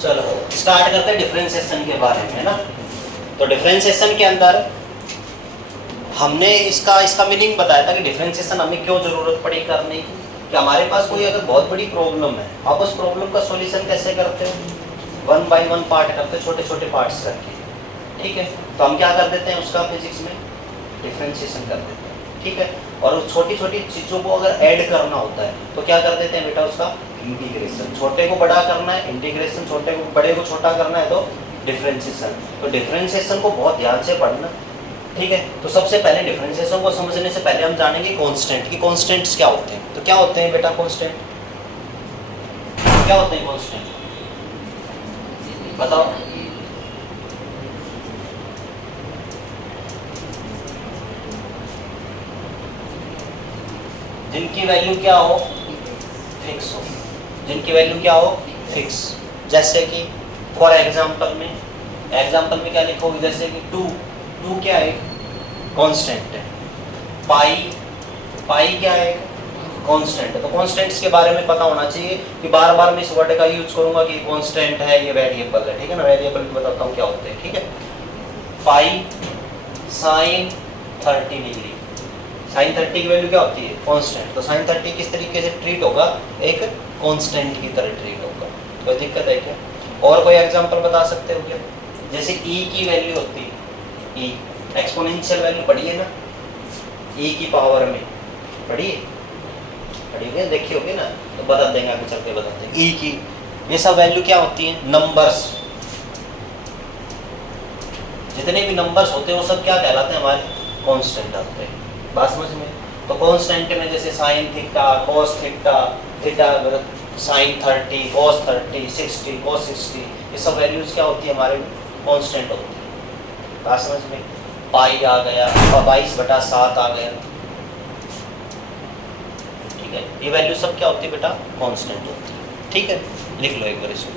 चलो स्टार्ट करते हैं डिफरेंशिएशन के बारे में ना। तो डिफरेंशिएशन के अंदर हमने इसका मीनिंग बताया था कि डिफरेंशिएशन हमें क्यों जरूरत पड़ी करने की, कि हमारे पास कोई अगर बहुत बड़ी प्रॉब्लम है, आप उस प्रॉब्लम का सॉल्यूशन कैसे करते हो, 1 बाय 1 पार्ट करते हो, छोटे छोटे पार्ट्स करके, ठीक है। तो हम क्या कर देते हैं उसका फिजिक्स में डिफरेंशिएशन कर देते हैं, ठीक है। और उस छोटी छोटी चीज़ों को अगर ऐड करना होता है तो क्या कर देते हैं बेटा, उसका इंटीग्रेशन। छोटे को बड़ा करना है इंटीग्रेशन, छोटे को बड़े को छोटा करना है तो डिफरेंशिएशन। तो डिफरेंशिएशन को बहुत ध्यान से पढ़ना, ठीक है। तो सबसे पहले डिफरेंशिएशन को समझने से पहले हम जानेंगे कांस्टेंट, कि कांस्टेंट्स क्या होते हैं। तो क्या होते हैं बेटा कांस्टेंट, क्या होते हैं कांस्टेंट, बताओ। जिनकी वैल्यू क्या हो, फिक्स हो, जिनकी वैल्यू क्या हो, फिक्स। जैसे कि फॉर एग्जाम्पल में क्या लिखोगे, जैसे कि 2 क्या है, कांस्टेंट है। पाई क्या है, कांस्टेंट है। तो कांस्टेंट्स के बारे में पता होना चाहिए कि बार बार मैं इस वर्ड का यूज करूंगा कि कांस्टेंट है, ये वेरिएबल है, ठीक है ना। वेरिएबल भी बताता हूँ क्या होते हैं, ठीक है। पाई साइन 30 डिग्री, साइन 30 की वैल्यू क्या होती है, कांस्टेंट। तो साइन 30 किस तरीके से ट्रीट होगा, एक कांस्टेंट की तरह ट्रीट होगा। कोई दिक्कत है क्या? और कोई एग्जांपल बता सकते हो क्या? जैसे e की वैल्यू होती है, e एक्सपोनेंशियल वैल्यू पढ़िए ना, e की पावर में पढ़िए, देखी होगी ना, तो बता देंगे, आगे चल के बता देंगे। e की ये सब वैल्यू क्या होती है, नंबर्स। जितने भी नंबर्स होते हैं वो सब क्या कहलाते हैं, हमारे कांस्टेंट होते हैं। बात समझ में? तो कांस्टेंट में जैसे sine theta, cos theta, sine 30, cos 30, 60, cos 60, ये सब वैल्यूज क्या होती है, हमारे कांस्टेंट होती है। बात समझ में? पाई आ गया, 22/7 आ गया, ठीक है। ये वैल्यू सब क्या होती है बेटा, कांस्टेंट होती है, ठीक है। लिख लो एक बार इसको,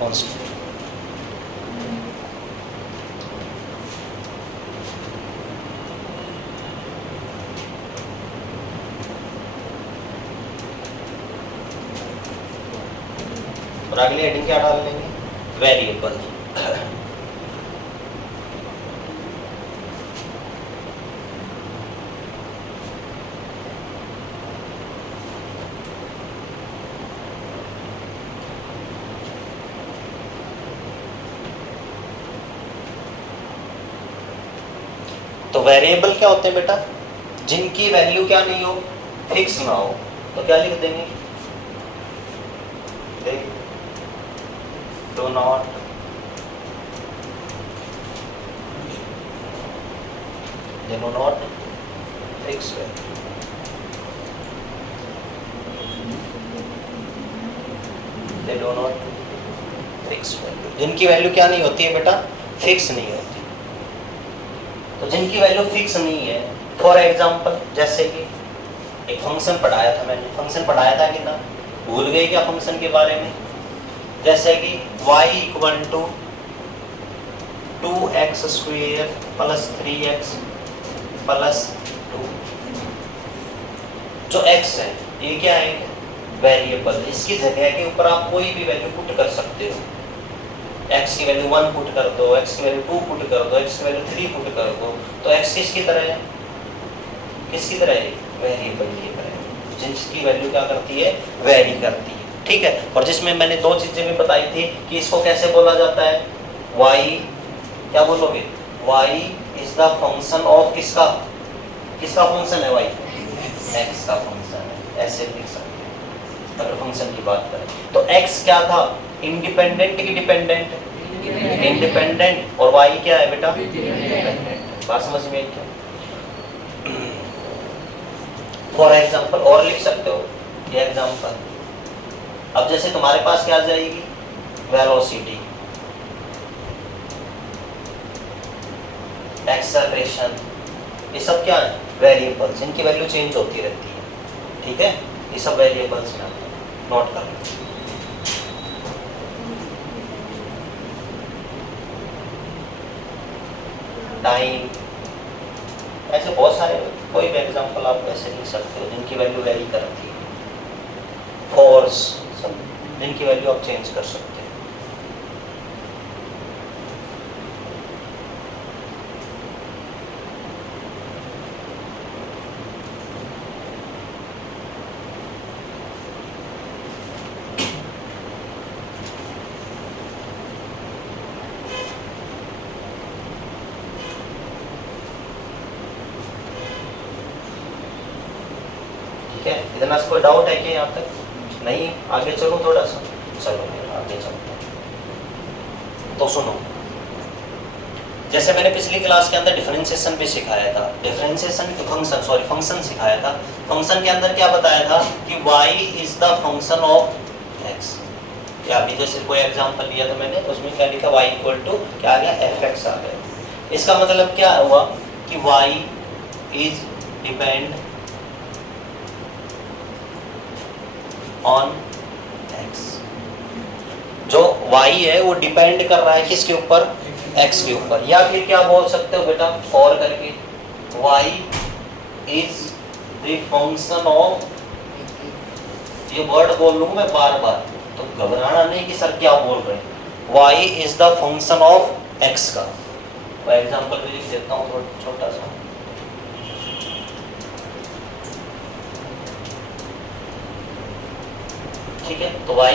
कांस्टेंट। और अगले हेडिंग क्या डाल लेंगे, वेरिएबल। तो वेरिएबल क्या होते हैं बेटा, जिनकी वैल्यू क्या नहीं हो, फिक्स ना हो। तो क्या लिख देंगे, do not fix value। they do not fix value, जिनकी वैल्यू क्या नहीं होती है बेटा, फिक्स नहीं होती। तो जिनकी वैल्यू फिक्स नहीं है, फॉर एग्जांपल जैसे कि एक फंक्शन पढ़ाया था मैंने, फंक्शन पढ़ाया था कि ना, भूल गए क्या फंक्शन के बारे में? जैसे कि y = 2x² + 3x + 2। जो x है ये क्या है, वेरिएबल। इसकी जगह के ऊपर आप कोई भी वैल्यू पुट कर सकते हो। x की वैल्यू 1 पुट कर दो, x की वैल्यू 2 पुट कर दो, x की वैल्यू 3 पुट कर दो। तो x किसकी तरह है, किसकी तरह है, वेरिएबल की तरह, जिसकी वैल्यू क्या करती है, वेरी करती है, ठीक है। और जिसमें मैंने 2 चीजें भी बताई थी कि इसको कैसे बोला जाता है, y, क्या बोलोगे, y is the function of किसका फंक्शन है, y x का फंक्शन है, ऐसे लिख सकते हैं अगर फंक्शन की बात करें। तो x क्या था, इंडिपेंडेंट की डिपेंडेंट, इंडिपेंडेंट, और y क्या है बेटा, डिपेंडेंट। बात समझ में? क्या फॉर एग्जाम्पल और लिख सकते हो ये एग्जाम्पल। अब जैसे तुम्हारे पास क्या आ जाएगी, वेलोसिटी, एक्सेलरेशन, ये सब क्या है, वेरिएबल्स, इनकी वैल्यू चेंज होती रहती है, ठीक है। ये सब वेरिएबल्स में नोट कर लो। टाइम, ऐसे बहुत सारे कोई भी एग्जांपल आप ऐसे लिख सकते हो जिनकी वैल्यू वेरी करती है, फोर्स सब, जिनकी वैल्यू आप चेंज कर सकते हो। इतना से कोई डाउट है कि यहाँ तक? नहीं, आगे चलो थोड़ा सा, चलो आगे चलते हैं। तो सुनो, जैसे मैंने पिछली क्लास के अंदर डिफरेंशिएशन भी सिखाया था, डिफरेंशिएशन फंक्शन सिखाया था। फंक्शन के अंदर क्या बताया था कि y is the function of x। या अभी जैसे कोई एग्जांपल लिया था मैंने, उसमें क्या लिखा, y इक्वल टू क्या आ गया, fx आ गया। इसका मतलब क्या हुआ कि y is depend on x। जो y है वो डिपेंड कर रहा है किसके ऊपर, x के ऊपर। या फिर क्या बोल सकते हो बेटा और करके, y is the function of, ये वर्ड बोल लूँ मैं बार बार, तो घबराना नहीं कि सर क्या बोल रहे हैं। y is the function of x का एग्जाम्पल भी लिख देता हूँ छोटा सा। ठीक है, तो y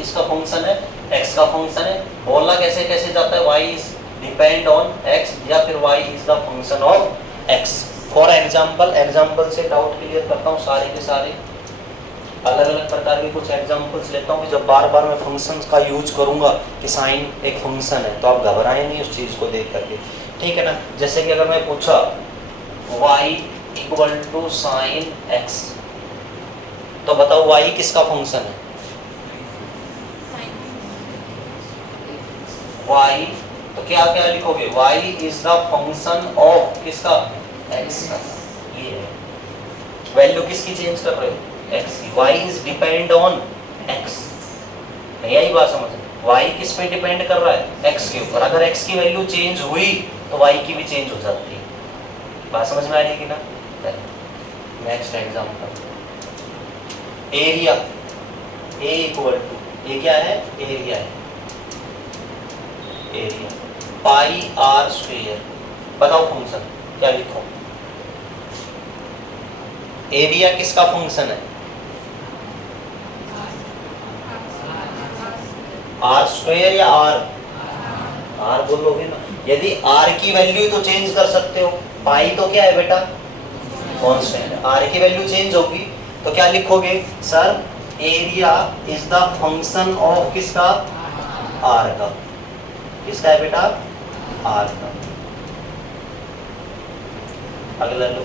इसका फंक्शन है, x का फंक्शन है। बोलना कैसे कैसे जाता है, y is depend on x या फिर y is the function of x। For example से डाउट क्लियर करता हूँ सारे के सारे। अलग अलग प्रकार के कुछ एग्जाम्पल्स लेता हूँ कि जब बार बार मैं फंक्शंस का यूज करूंगा कि साइन एक फंक्शन है, तो आप घबराएं नहीं उस चीज़ को देख करके, ठीक है ना। जैसे कि अगर मैं पूछा y equal to sine x, तो बताओ y किसका फंक्शन है, y, तो क्या क्या लिखोगे, y is the function of किसका, x का। ये है वैल्यू किसकी चेंज कर रहे हो, x की। y is depend on x, नहीं आई बात समझ, y किस पे डिपेंड कर रहा है, x के ऊपर। अगर x की वैल्यू चेंज हुई तो y की भी चेंज हो जाती है। बात समझ में आ रही है कि ना। Next example, area a equal to, ये क्या है, एरिया है, एरिया पाई आर स्क्वायर। बताओ फंक्शन क्या लिखो, एरिया किसका फंक्शन है, आर स्क्वायर या आर बोलोगे ना। यदि आर की वैल्यू तो चेंज कर सकते हो, पाई तो क्या है बेटा, कांस्टेंट है। आर की वैल्यू चेंज होगी तो क्या लिखोगे, sir area is the function of किसका, आर का। किसका है बेटा, आर का। अगला लो,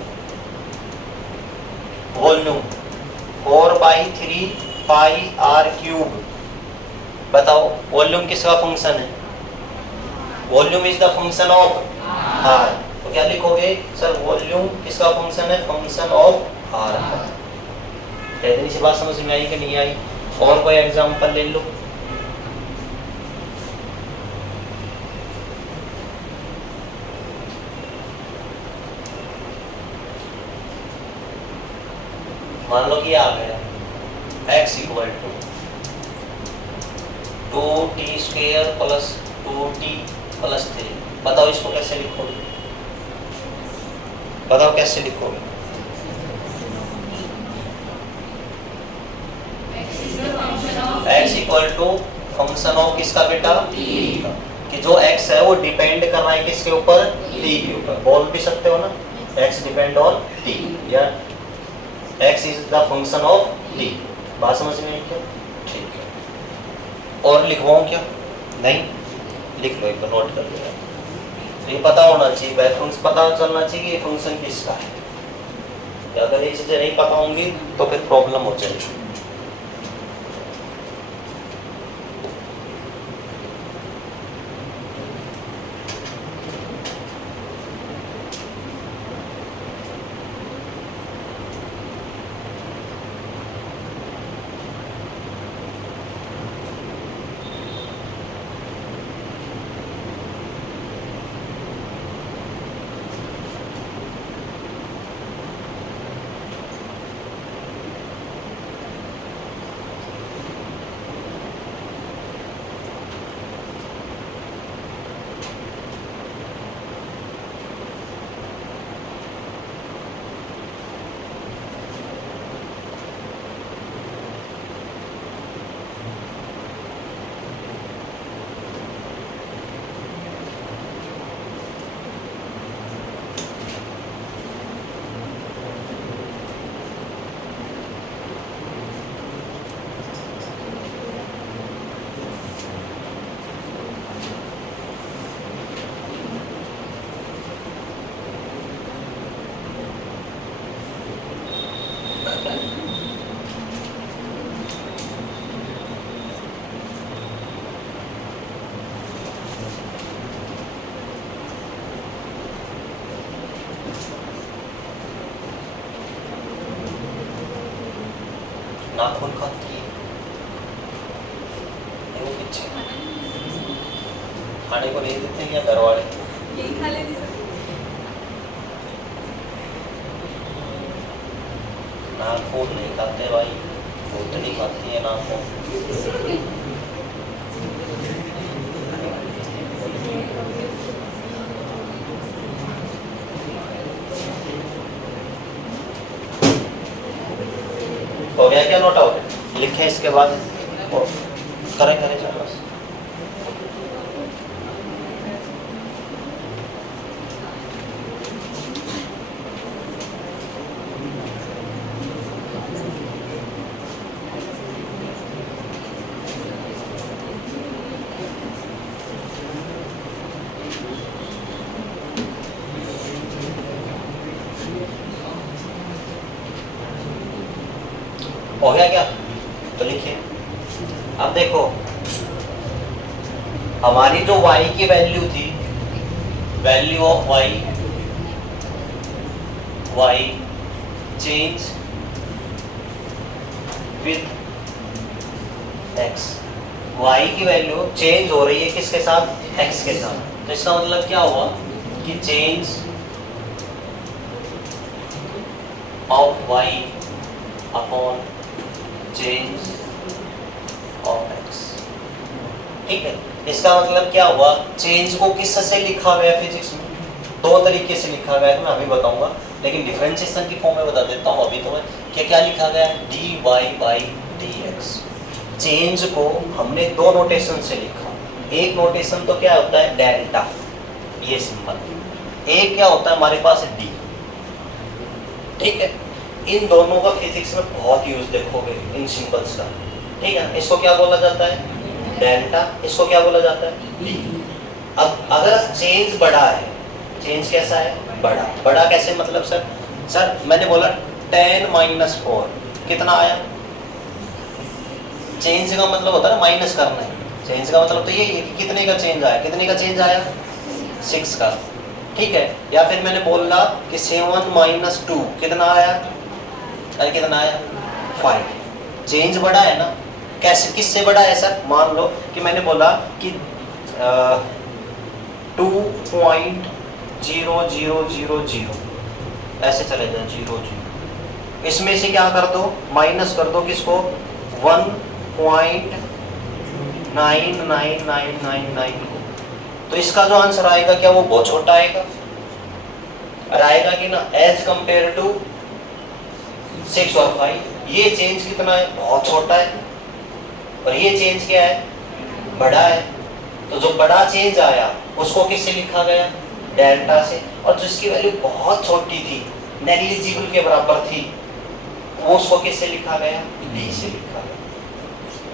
वॉल्यूम 4/3 पाई आर क्यूब। बताओ वॉल्यूम किसका फंक्शन है, volume is the function of r, तो क्या लिखोगे, सर वॉल्यूम किसका फंक्शन है, फंक्शन ऑफ आर का। इतनी सी बात समझ में आई कि नहीं आई। और कोई एग्जांपल ले लो, मान लो कि आ गया x equal to 2t square plus 2t plus 3। बताओ इसको कैसे लिखोगे, बताओ कैसे लिखोगे। x equal to function of किसका बेटा, t का, कि जो x है वो डिपेंड कर रहा है किसके ऊपर, t के ऊपर। बोल भी सकते हो ना, x डिपेंड ऑन t या x is the function of t। बात समझ में आई क्या, ठीक है। और लिखवाऊं क्या, नहीं लिख लो, एक बार नोट कर लो। ये पता होना चाहिए, पता चलना चाहिए कि फंक्शन किसका है। अगर ये चीजें नहीं पता होंगी तो फिर प्रॉब्लम हो जाएगी। नाखून खाती है, वो पीछे खाने को नहीं देते क्या घर वाले? यही खा लेती सर। नाखून नहीं खाते भाई, भूतनी खाती है नाखून। हो गया क्या नोट आउट? लिखें इसके बाद करें करें सर बस। हो गया क्या? तो लिखिए। अब देखो हमारी जो y की वैल्यू थी, value of y change with x, y की वैल्यू चेंज हो रही है किसके साथ? x के साथ। तो इसका मतलब क्या हुआ कि change of y upon change of x। ठीक है, इसका मतलब क्या हुआ? चेंज को किस से लिखा गया फिजिक्स में? दो तरीके से लिखा गया है, मैं अभी बताऊंगा, लेकिन डिफरेंशिएशन की फॉर्म में बता देता हूँ अभी तो मैं कि क्या लिखा गया है। dy by dx। चेंज को हमने दो नोटेशन से लिखा। एक नोटेशन तो क्या होता है? डेल्टा, ये सिंबल। एक क्या होता है हमारे पास? d। ठीक है, इन दोनों का फिजिक्स में बहुत यूज देखोगे इन सिंबल्स का। ठीक है, इसको क्या बोला जाता है? डेल्टा। इसको क्या बोला जाता है? डी। अब अगर चेंज बड़ा है, चेंज कैसा है? बड़ा। बड़ा कैसे मतलब सर मैंने बोला 10-4 कितना आया? चेंज का मतलब होता है ना माइनस करना है। चेंज का मतलब तो ये है कि कितने का चेंज आया? कितने का चेंज आया? 6 का। ठीक है, या फिर मैंने बोला कि 7 - 2 कितना आया? अरे कितना आया? 5। चेंज बड़ा है ना? कैसे, किससे बड़ा है सर? मान लो कि मैंने बोला कि 2.0000 ऐसे चले जाए 00। इसमें से क्या कर दो? माइनस कर दो किसको? 1.999999 को। तो इसका जो आंसर आएगा क्या वो बहुत छोटा आएगा? आएगा कि ना? एज कंपेयर टू 6 और 5 ये चेंज कितना है? बहुत छोटा है। और ये चेंज क्या है? बड़ा है। तो जो बड़ा चेंज आया उसको किससे लिखा गया? डेल्टा से। और जिसकी वैल्यू बहुत छोटी थी, नेग्लिजिबल के बराबर थी, वो उसको किससे लिखा गया? डी से लिखा गया।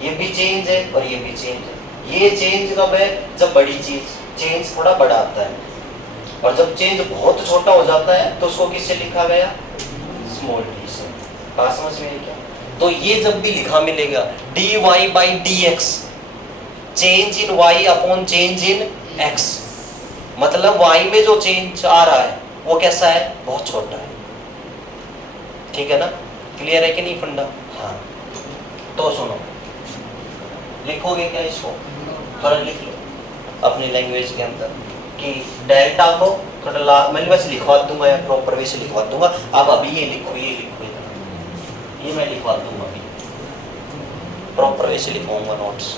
ये भी चेंज है और ये भी चेंज है। ये चेंज कब है? जब बड़ी चेंज थोड़ा बड़ा आता है, और जब चेंज बहुत छोटा हो जाता है तो उसको किससे लिखा गया? स्मॉल डी से। बात समझ में आई क्या? तो ये जब भी लिखा मिलेगा dy by dx, change in y upon change in x, मतलब y में जो चेंज आ रहा है वो कैसा है? बहुत छोटा है। ठीक है ना? क्लियर है कि नहीं फंडा? हाँ। तो सुनो, लिखोगे क्या इसको? थोड़ा लिख लो अपनी लैंग्वेज के अंदर कि डेल्टा को थोड़ा मैं वैसे लिखवा दूंगा या प्रॉपर वे से लिखवा दूंगा। आप अभी ये लिखो, ये मैं लिखवा दूंगा, अभी प्रॉपर वे से लिखवाऊंगा नोट्स।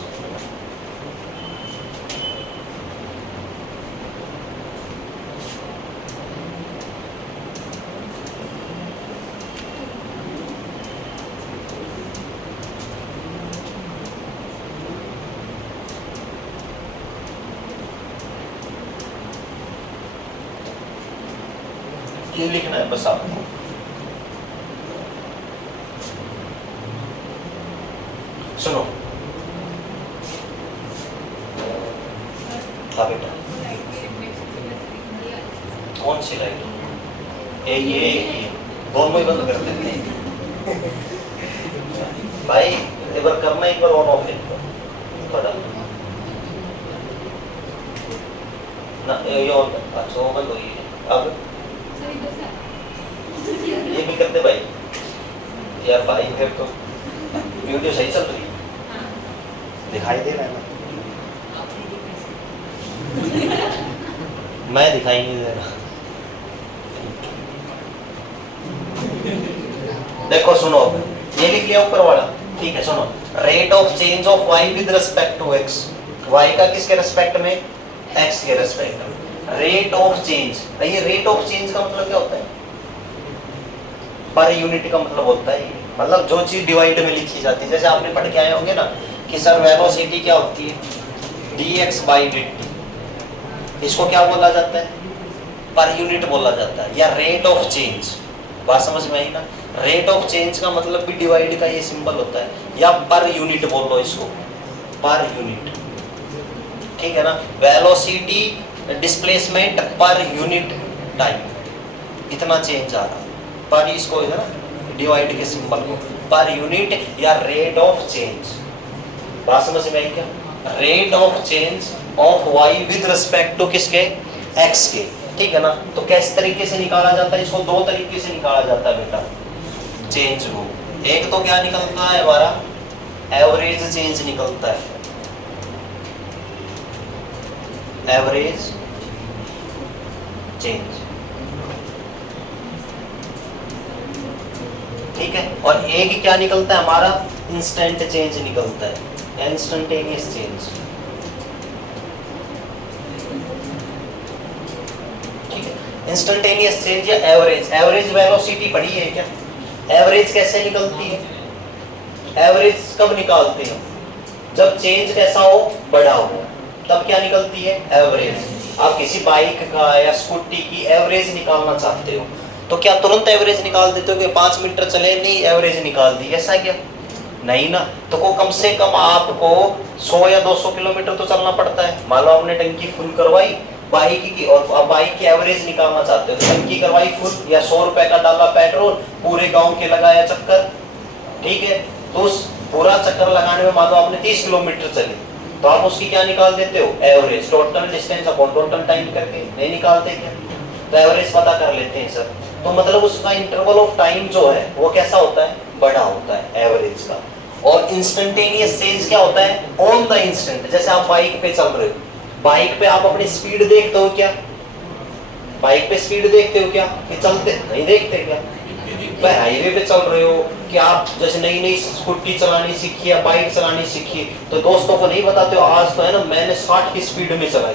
ये लिखना है बस आपको। सुनो, हाँ बेटा, कौन सी लाइट? ये दोनों ही बंद कर देते हैं भाई। एक बार करना, एक बार ऑन ऑफ थोड़ा ना, ये ऑन। अच्छा वो बंद हुई है। अब ये भी करते भाई यार, भाई फिर तो वीडियो सही चल रही है, दिखाई दे रहा है ना? मैं दिखाई नहीं दे रहा। देखो सुनो, ये लिख लिया ऊपर वाला, ठीक है? सुनो, rate of change of y with respect to x, y का किसके रेस्पेक्ट में? एक्स के रेस्पेक्ट में। रेट ऑफ चेंज, ये रेट ऑफ चेंज का मतलब क्या होता है? पर यूनिट का मतलब होता है, मतलब जो चीज डिवाइड में लिखी जाती है। जैसे आपने पढ़ के आए होंगे ना कि सर वेलोसिटी क्या होती है? dx/dt, इसको क्या बोला जाता है? पर यूनिट बोला जाता है, या रेट ऑफ चेंज। बात समझ में आई ना? रेट ऑफ चेंज का मतलब भी डिवाइड का ये सिंबल होता है, या पर यूनिट बोल लो इसको, पर यूनिट, ठीक है ना? Velocity displacement per unit time, इतना चेंज आ रहा, पर इसको है ना डिवाइड के सिंबल को पर यूनिट या रेट ऑफ चेंज। बात समझ में आई क्या? Rate of change of y with respect to किसके? एक्स के, ठीक है ना? तो किस तरीके से निकाला जाता है इसको? दो तरीके से निकाला जाता है बेटा चेंज को। एक तो क्या निकलता है हमारा? एवरेज चेंज निकलता है, एवरेज चेंज, ठीक है? और एक क्या निकलता है हमारा? इंस्टेंट चेंज निकलता है, इंस्टेंटेनियस चेंज, ठीक है? इंस्टेंटेनियस चेंज या एवरेज। एवरेज वेलोसिटी पढ़ी है क्या? एवरेज कैसे निकलती है? एवरेज कब निकालते हैं? जब चेंज कैसा हो? बड़ा हो, तब क्या निकलती है? एवरेज। आप किसी बाइक का या स्कूटी की एवरेज निकालना चाहते हो तो क्या तुरंत एवरेज निकाल देते हो कि 5 मीटर चले, नहीं एवरेज निकाल दी, ऐसा क्या? नहीं ना। तो को कम से कम आपको 100 या 200 किलोमीटर तो चलना पड़ता है। मान लो आपने टंकी फुल करवाई बाइक की, और आप बाइक की एवरेज निकालना चाहते हो तो टंकी करवाई फुल, या 100 रुपए का डाला पेट्रोल, पूरे गांव के लगाया चक्कर, ठीक है? तो उस पूरा चक्कर लगाने में मान लो आपने 30 किलोमीटर चले, तो आप उसकी क्या निकाल देते हो? Average, total distance upon total time करके। नहीं निकालते क्या? तो एवरेज पता कर लेते हैं सर। तो मतलब उसका इंटरवल ऑफ टाइम जो है वो कैसा होता है? बड़ा होता है एवरेज का। और इंस्टेंटेनियस चेंज क्या होता है? On the instant. जैसे आप बाइक पे चल रहे हो, बाइक पे आप अपनी स्पीड देखते हो क्या? बाइक पे स्पीड देखते हो क्या? कि चलते नहीं देखते क्या? भाई हाईवे पे चल रहे हो कि आप जैसे नई नई स्कूटी चलानी सीखी या बाइक चलानी सीखी, तो दोस्तों को नहीं बताते हो आज तो है ना मैंने 60 की स्पीड में चलाई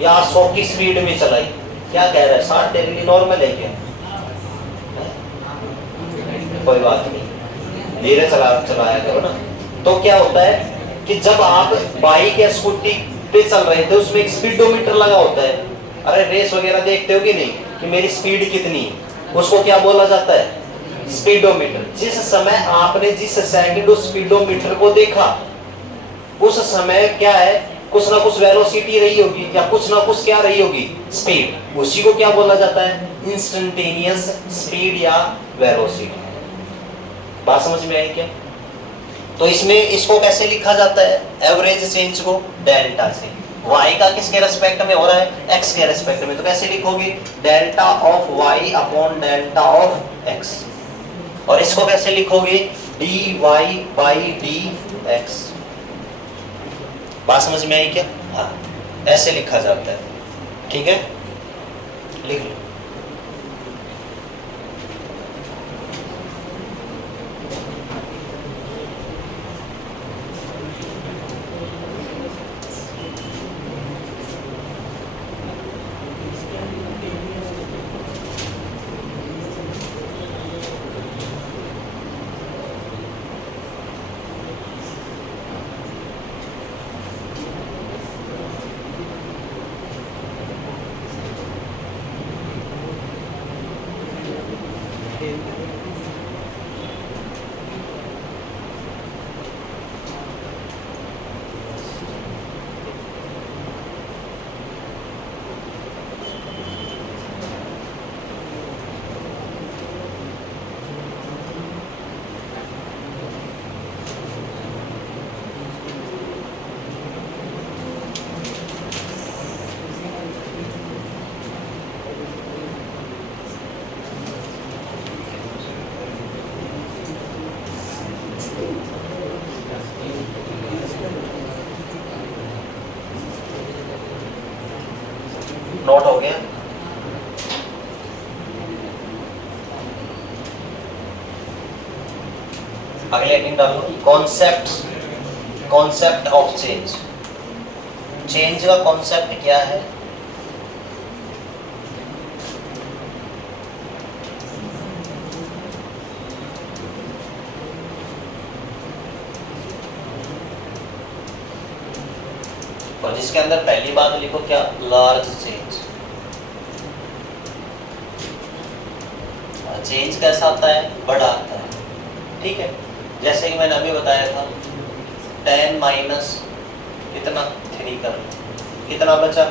या 100 की स्पीड में चलाई। क्या कह रहा है? 60 तेरे लिए नॉर्मल है क्या? कोई बात नहीं, धीरे चलाया करो ना। तो क्या होता है कि जब आप बाइक या स्कूटी पे चल रहे थे उसमें एक स्पीडोमीटर लगा होता है। अरे रेस वगैरह देखते हो कि नहीं कि मेरी स्पीड कितनी है, उसको क्या बोला जाता है? स्पीडोमीटर। जिस समय आपने जिस सेकंड उस स्पीडोमीटर को देखा उस समय क्या है? कुछ ना कुछ वेलोसिटी रही होगी या कुछ ना कुछ क्या रही होगी? स्पीड। उसी को क्या बोला जाता है? इंस्टेंटेनियस स्पीड या वेलोसिटी। बात समझ में आई क्या? तो इसमें इसको कैसे लिखा जाता है? एवरेज चेंज को डेल्टा से। y का किसके रेस्पेक्ट में हो रहा है? x के रेस्पेक्ट में। तो कैसे लिखोगे? Delta of y upon delta of x। और इसको कैसे लिखोगे? dy by dx। बात समझ में आई क्या? हाँ, ऐसे लिखा जाता है, ठीक है? लिख लो। अगले हेडिंग डालो कॉन्सेप्ट ऑफ चेंज। चेंज का कॉन्सेप्ट क्या है? और जिसके अंदर पहली बात लिखो क्या? Large change. चेंज कैसा आता है? बड़ा आता है। ठीक है, जैसे कि मैंने अभी बताया था 10 माइनस कितना 3 कर, कितना बचा?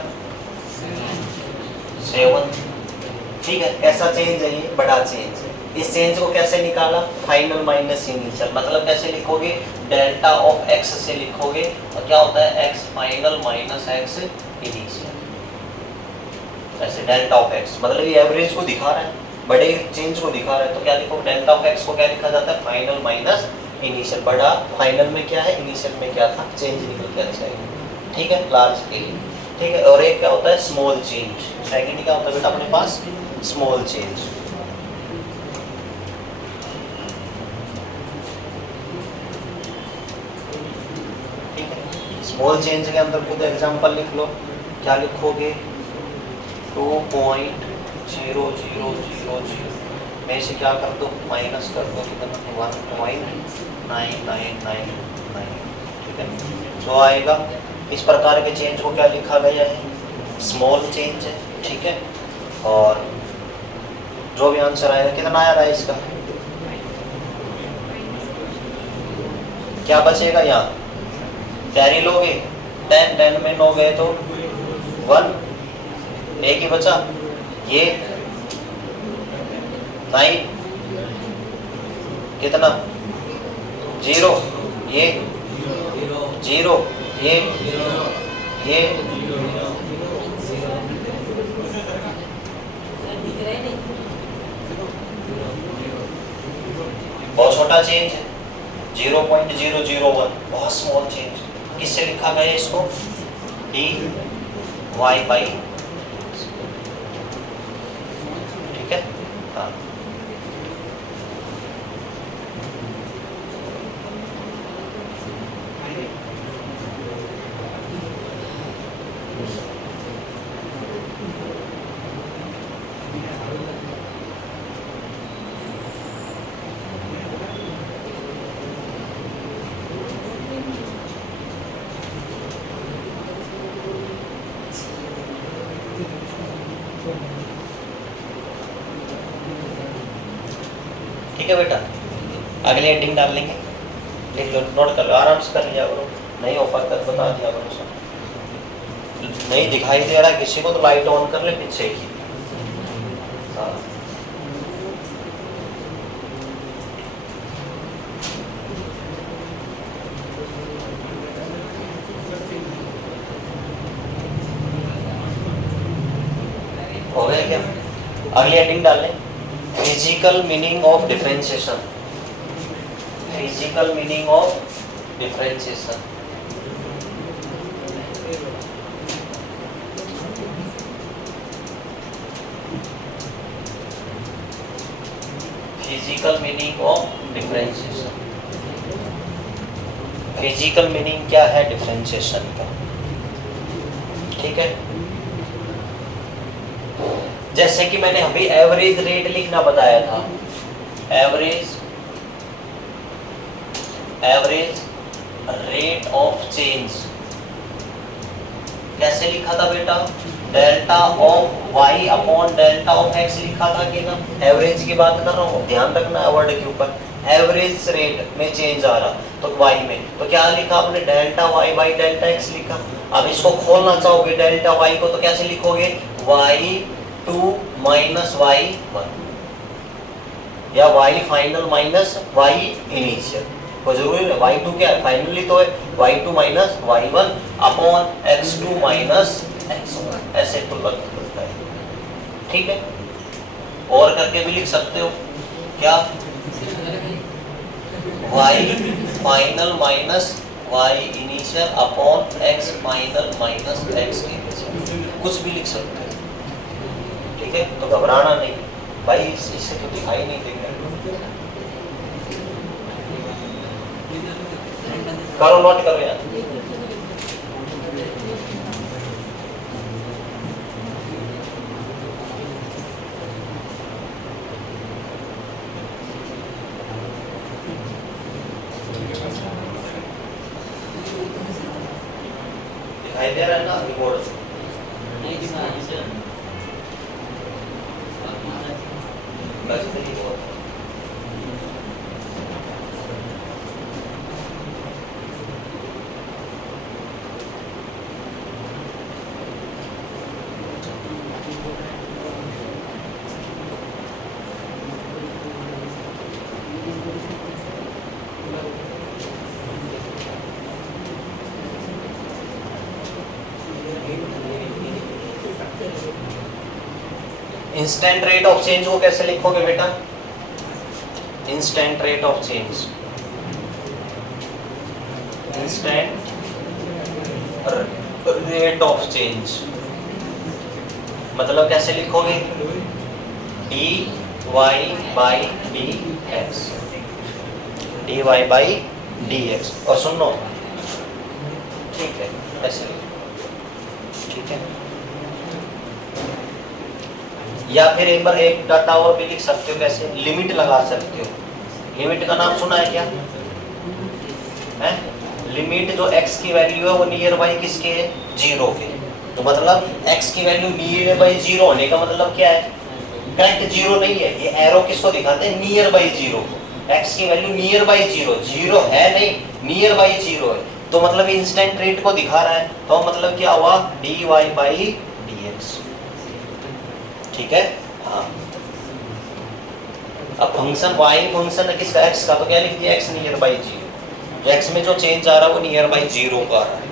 7। ठीक है, कैसा चेंज है ये? बड़ा चेंज है। इस चेंज को कैसे निकाला? Final minus initial. मतलब कैसे लिखोगे? डेल्टा ऑफ एक्स से लिखोगे, और क्या होता है? X final minus x initial. ऐसे डेल्टा ऑफ एक्स मतलब ये एवरेज को दिखा रहा है, बड़े चेंज को दिखा रहा है, तो क्या लिखो? डेल्टा ऑफ एक्स को क्या लिखा जाता है? Final minus initial. बड़ा फाइनल में क्या है, इनिशियल में क्या था? चेंज निकल के आ जाएगा। ठीक है, लार्ज के लिए। ठीक है, और एक क्या होता है? Small change. सेकंड क्या होता है बेटा अपने पास? Small change. स्मॉल चेंज के अंदर खुद एग्जांपल लिख लो। क्या लिखोगे? 2.0000 में से क्या कर दो? माइनस कर दो, कितना? 1.9999। ठीक है, जो आएगा इस प्रकार के चेंज को क्या लिखा गया है? स्मॉल चेंज है। ठीक है, और जो भी आंसर आएगा कितना आ रहा है इसका? क्या बचेगा यहाँ? कैरी लोगे? 10 में 9 गए तो 1, एक ही बचा। ये 9 कितना? 0, ये 0, ये बहुत छोटा चेंज है। 0.001 बहुत स्मॉल चेंज। किससे लिखा गया इसको? dy by. ठीक है, हाँ। ठीक है बेटा, अगले हेडिंग डाल लेंगे। लिख लो, नोट कर लो, आराम से कर लिया करो। नहीं हो पाता तो बता दिया करो सब। नहीं दिखाई दे रहा किसी को तो लाइट ऑन कर ले पीछे की। हाँ, हो गया क्या? अगली हेडिंग डाल लें। Physical meaning of differentiation. Physical meaning of differentiation. Physical meaning of differentiation. Physical meaning क्या है डिफरेंशिएशन का? ठीक है, जैसे कि मैंने अभी एवरेज रेट लिखना बताया था। एवरेज रेट ऑफ चेंज कैसे लिखा था बेटा? Delta of y upon delta of x लिखा था कि ना? एवरेज की बात कर रहा हूँ, ध्यान रखना वर्ड के ऊपर। एवरेज रेट में चेंज आ रहा तो y में, तो क्या लिखा आपने? Delta y by delta x लिखा। अब इसको खोलना चाहोगे डेल्टा y को, तो कैसे लिखोगे? y2 माइनस y1 या y final minus y initial. कोई जरूरी नहीं, y2 क्या है? फाइनली तो है y2 minus y1 upon x2 minus x1, ऐसे कुल बनता है। ठीक है, और करके भी लिख सकते हो क्या? y final minus y initial upon x final minus x initial, कुछ भी लिख सकते हो। ठीक है, तो घबराना नहीं भाई, इससे तो दिखाई नहीं देगा। करो, नोट करो यार। दिखाई दे रहा है ना बोर्ड? बस नहीं बहुत। इंस्टेंट रेट ऑफ चेंज को कैसे लिखोगे बेटा? Instant rate of change, instant rate of change मतलब कैसे लिखोगे? D y by d x, d y by d x. और सुनो, ठीक है ऐसे लिखो, ठीक है। या फिर एक बार एक डाटा और भी लिख सकते हो, कैसे? लिमिट लगा सकते हो। लिमिट का नाम सुना है क्या? है लिमिट जो x की वैल्यू है वो नियर बाई किसके है? 0 के। तो मतलब x की वैल्यू नियर बाई 0 होने का मतलब क्या है? करेक्ट 0 नहीं है, ये एरो किसको दिखाते हैं? नियर बाई 0 को। x की वैल्यू नियर बाई 0, 0 है नहीं, नियर बाई 0 है, तो मतलब इंस्टेंट रेट को दिखा रहा है। तो मतलब क्या हुआ? D y by d x, ठीक है। हाँ, अब फंक्शन y फंक्शन है किसका? x का, तो क्या लिख दिया? x near by 0। तो x में जो चेंज आ रहा है वो नियर बाई 0 का आ रहा है।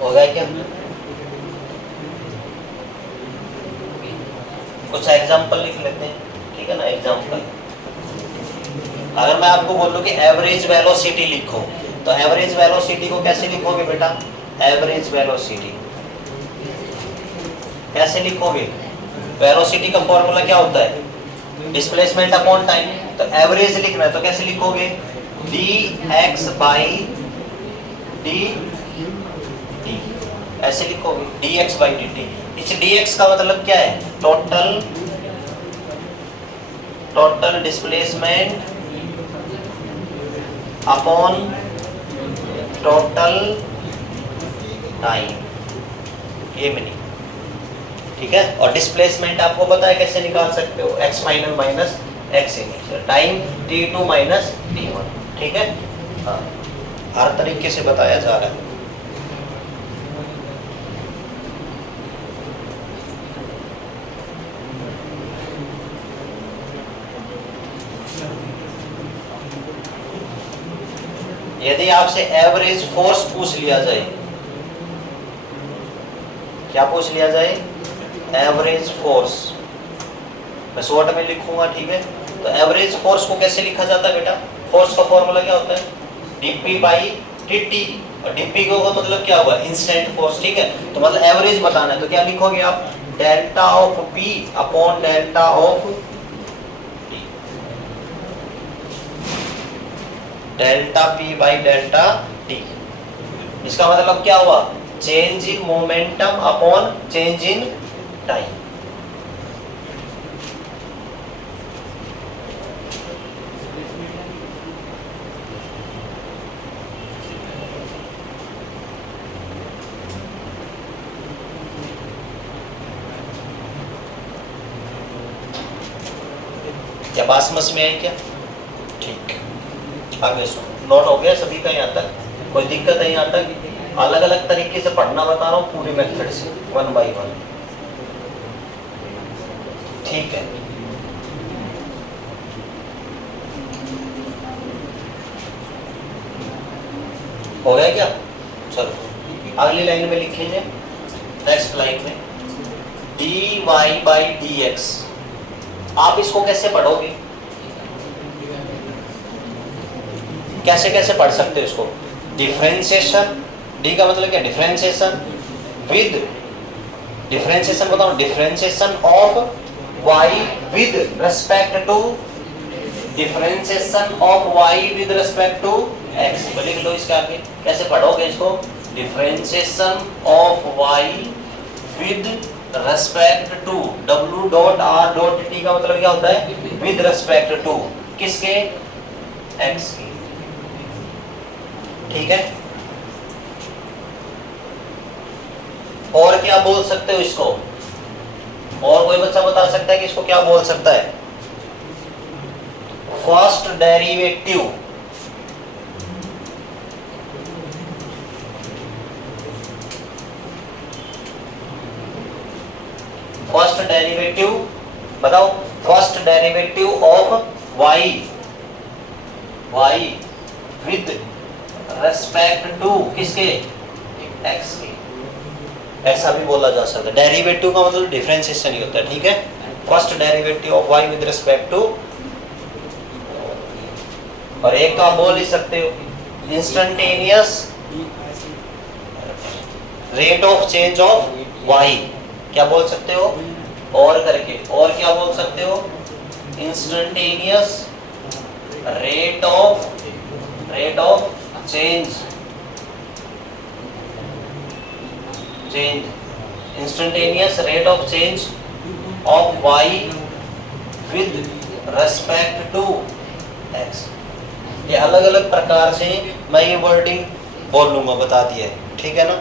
हो गया क्या? कुछ एग्जाम्पल लिख लेते हैं, ठीक है ना? एग्जाम्पल, अगर मैं आपको बोलूं कि एवरेज वेलोसिटी लिखो, तो एवरेज वेलोसिटी को कैसे लिखोगे बेटा? एवरेज वेलोसिटी कैसे लिखोगे? वेलोसिटी का फॉर्मूला क्या होता है? Displacement upon time. तो एवरेज लिखना है तो कैसे लिखोगे? D x by D T, ऐसे लिखोगे, D x by D T. इस डी एक्स का मतलब क्या है? Total displacement upon total time, ये मीनिंग, ठीक है। और डिस्प्लेसमेंट आपको पता है कैसे निकाल सकते हो? x final minus x initial, time t2 minus t1, ठीक है। हाँ, हर तरीके से बताया जा रहा है। यदि आपसे एवरेज फोर्स पूछ लिया जाए, क्या पूछ लिया जाए? एवरेज फोर्स, मैं शॉर्ट में लिखूंगा, ठीक है। तो एवरेज फोर्स को कैसे लिखा जाता है बेटा? फोर्स का फॉर्मूला क्या होता है? dp by dt। और dp का मतलब क्या हुआ? इंस्टेंट फोर्स, ठीक है। तो मतलब एवरेज बताना है तो क्या लिखोगे आप? Delta of p upon delta of t, delta p by delta t। इसका मतलब क्या हुआ? Change in momentum upon change in time. क्या बात समझ में आई क्या? ठीक, आगे सुनो। नोट हो गया सभी का यहाँ तक? कोई दिक्कत है यहाँ तक? अलग अलग तरीके से पढ़ना बता रहा हूँ, पूरे मेथड से, 1 बाई 1, ठीक है। हो गया क्या? चलो अगली लाइन में लिखेंगे, नेक्स्ट लाइन में d y by d x. आप इसको कैसे पढ़ोगे? कैसे कैसे पढ़ सकते हो इसको? डिफरेंशिएशन, डी का मतलब क्या? डिफरेंशिएशन विद, डिफरेंशिएशन बताओ, differentiation of y with respect to, differentiation of y with respect to x। तो लिख लो इसके आगे, कैसे पढ़ोगे इसको? Differentiation of y with respect to, w डॉट r डॉट t का मतलब क्या होता है? विद रिस्पेक्ट टू किसके? x की। ठीक है, और क्या बोल सकते हो इसको? और कोई बच्चा बता सकता है कि इसको क्या बोल सकता है? फर्स्ट डेरिवेटिव, फर्स्ट डेरिवेटिव बताओ, first derivative of y, y with respect to किसके? x के। ऐसा भी बोला जा सकता है। डेरिवेटिव का मतलब डिफरेंशिएशन ही होता है। ठीक है, first derivative of y with respect to, और एक तो आप बोल ही सकते हो instantaneous rate of change of y, क्या बोल सकते हो? और करके, और क्या बोल सकते हो? Instantaneous rate of change, instantaneous rate of change of y with respect to x। ये अलग अलग प्रकार से मैं ये वर्डिंग बोल लूंगा, बता दिया है। ठीक है ना?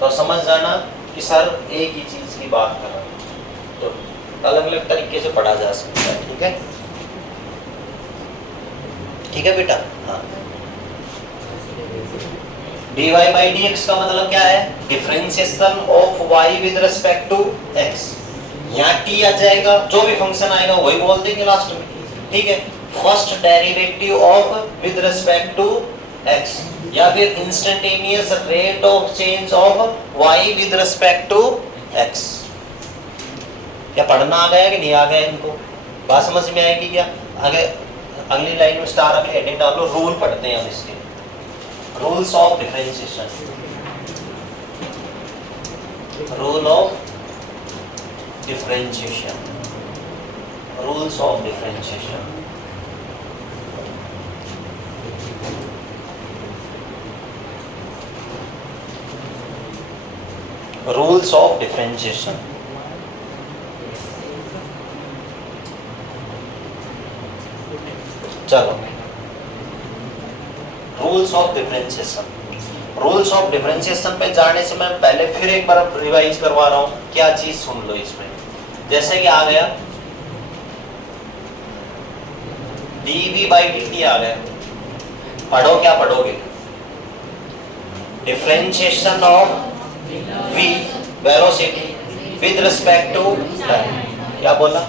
तो समझ जाना कि सर एक ही चीज की बात कर रहा है, तो अलग अलग तरीके से पढ़ा जा सकता है। ठीक है, ठीक है बेटा। हाँ, dy by dx का मतलब क्या है? Differentiation of y with respect to x। यहाँ t आ जाएगा, जो भी फंक्शन आएगा वही बोल देंगे लास्ट में। ठीक है, first derivative of with respect to x, या फिर instantaneous rate of change of y with respect to x। क्या पढ़ना आ गया कि नहीं आ गया? इनको बात समझ में आएगी क्या? आगे अगली लाइन में स्टार अगले हेडिंग डालो, रूल पढ़ते हैं हम इसके, rules of differentiation, rule of differentiation, rules of differentiation. Rules of differentiation, चलो rules of differentiation. Rules of differentiation पे जाने से मैं पहले फिर एक बार रिवाइज करवा रहा हूँ, क्या चीज सुन लो इसमें। जैसे कि आ गया dv by dt आ गया, पढ़ो, क्या पढ़ोगे? Differentiation of v velocity with respect to time. क्या बोला?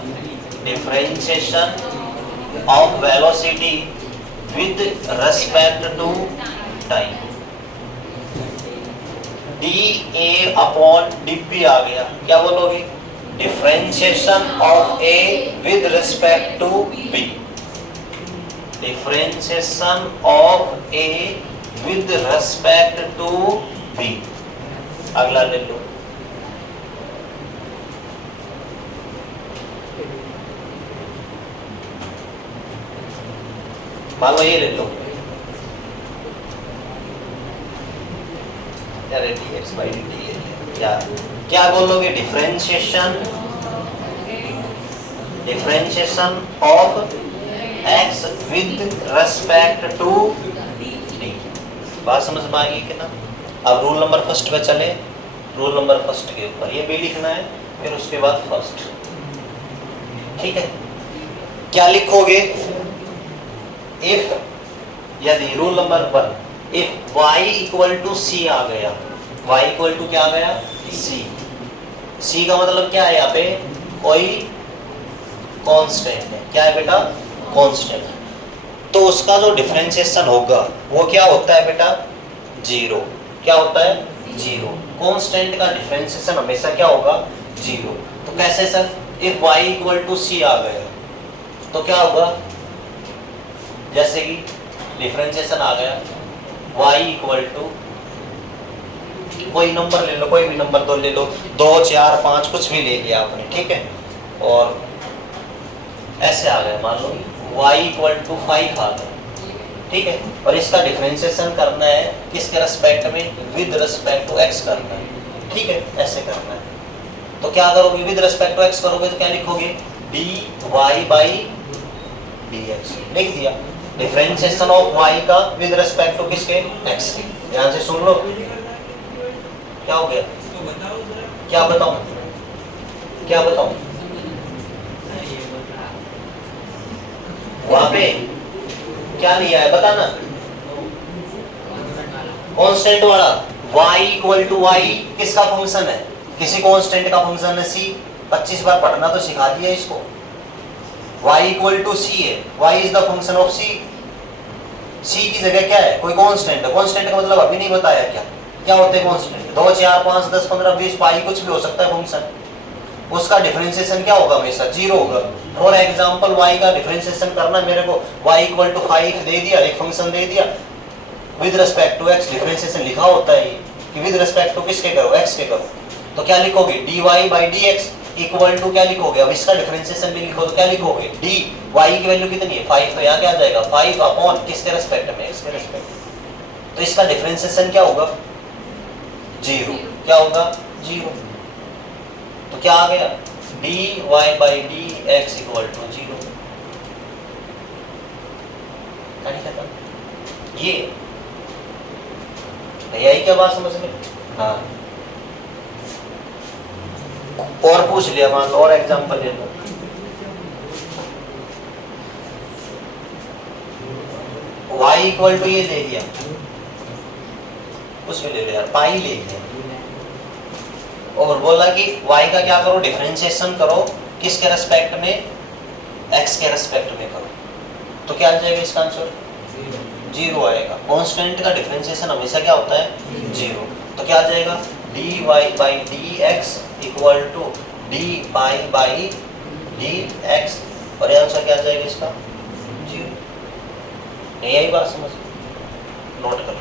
Differentiation of velocity with respect to time, dA upon dp आ गया। क्या बोलोगे? Differentiation of a with respect to b, differentiation of a with respect to b। अगला ले लो, मान लो ये ले लो, dx by dt। क्या क्या बोलोगे? Differentiation of x with respect to d। बात समझ में आएगी कि ना? अब रूल नंबर फर्स्ट पे चले, रूल नंबर फर्स्ट के ऊपर ये भी लिखना है, फिर उसके बाद फर्स्ट। ठीक है, क्या लिखोगे? इफ, यदि rule number 1, if y equal to c आ गया, y इक्वल टू क्या आ गया? c। c का मतलब क्या है? यहाँ पे कोई कांस्टेंट है। क्या है बेटा? कांस्टेंट। तो उसका जो डिफरेंशिएशन होगा वो क्या होता है बेटा? जीरो। क्या होता है? जीरो। कांस्टेंट का डिफरेंशिएशन हमेशा क्या होगा? जीरो। तो कैसे sir? If y equal to C आ गया तो क्या होगा, जैसे कि डिफरेंशिएशन आ गया y इक्वल टू कोई नंबर ले लो, कोई भी नंबर तो ले लो, 2 4 5 कुछ भी ले लिया आपने, ठीक है, और ऐसे आ गया, मान लो y इक्वल टू 5 आ गया, ठीक है, और इसका डिफरेंशिएशन करना है किसके रेस्पेक्ट में, विद रेस्पेक्ट टू x करना है, ठीक है, ऐसे करना है। तो क्या करोगे, विद रेस्पेक्ट टू x करोगे तो क्या लिखोगे, dy बाई dx लिख दिया, डिफरेंशिएशन ऑफ y का विद रेस्पेक्ट टू किसके, x के। ध्यान से सुन लो, क्या हो गया, क्या बताऊं, क्या बताऊं, वहां पे क्या लिया है बताना, कांस्टेंट वाला y इक्वल टू y किसका फंक्शन है, किसी कांस्टेंट का फंक्शन है c, 25 बार पढ़ना तो सिखा दिया इसको। y इक्वल टू c है, y is the function of c, c की जगह क्या है, कोई कांस्टेंट है, कांस्टेंट का मतलब अभी नहीं बताया, क्या क्या होते हैं कांस्टेंट, 2 4 5 10 15 20 पाई कुछ भी हो सकता है फंक्शन, उसका डिफरेंशिएशन क्या होगा, हमेशा 0 होगा। फॉर एग्जांपल y का डिफरेंशिएशन करना मेरे को, y इक्वल टू 5 दे दिया, एक फंक्शन दे दिया, with respect to x differentiation लिखा होता है कि विद रिस्पेक्ट टू किसके करो, x के करो, तो क्या लिखोगे, dy by dx equal to क्या लिखोगे, अब इसका डिफरेंशिएशन भी लिखो तो क्या लिखोगे, dy की वैल्यू कितनी है 5, तो यहाँ क्या आ जाएगा 5 अपॉन किसके रेस्पेक्ट में, x के रेस्पेक्ट, तो इसका डिफरेंशिएशन क्या होगा 0, क्या होगा 0, तो क्या आ गया dy by dx equal to 0, ये यही क्या बात समझ में, हाँ, और पूछ लिया, मान लो और एग्जांपल ले लो, y इक्वल टू ये ले लिया, कुछ भी ले लिया, पाई ले लिया, और बोला कि y का क्या करो, डिफरेंशिएशन करो किसके रेस्पेक्ट में, x के रेस्पेक्ट में करो, तो क्या आ जाएगा इसका आंसर 0 आएगा। कांस्टेंट का डिफरेंशिएशन हमेशा क्या होता है 0, तो क्या आ जाएगा dy by dx equal to dy by dx, और ये आंसर क्या आ जाएगा इसका 0। नहीं आई बात समझ, नोट कर लो।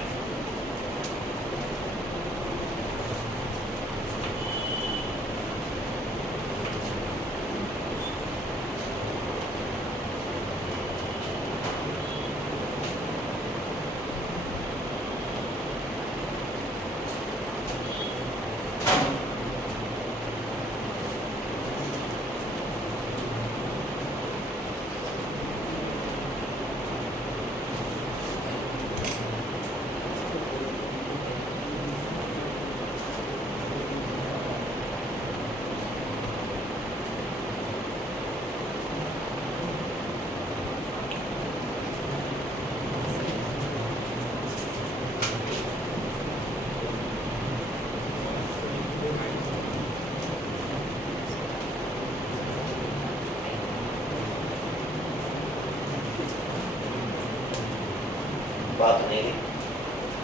बात नहीं रही,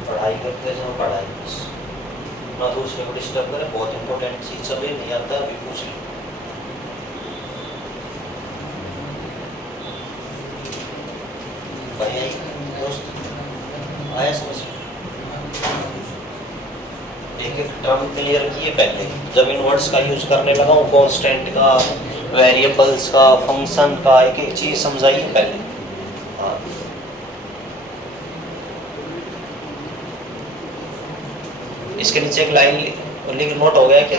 पढ़ाई करते समय पढ़ाई बस, ना तो उसमें डिस्टर्ब करे, बहुत इंपॉर्टेंट चीज चल रही नहीं आता अभी पूछ ली। भाई आई दोस्त, आया समझ, एक एक टर्म क्लियर किए पहले, जब इन वर्ड्स का यूज करने लगा हूँ, कांस्टेंट का, वेरिएबल्स का, फंक्शन का, एक एक चीज समझाइए पहले। हाँ, इसके नीचे एक लाइन लिख, नोट हो गया क्या,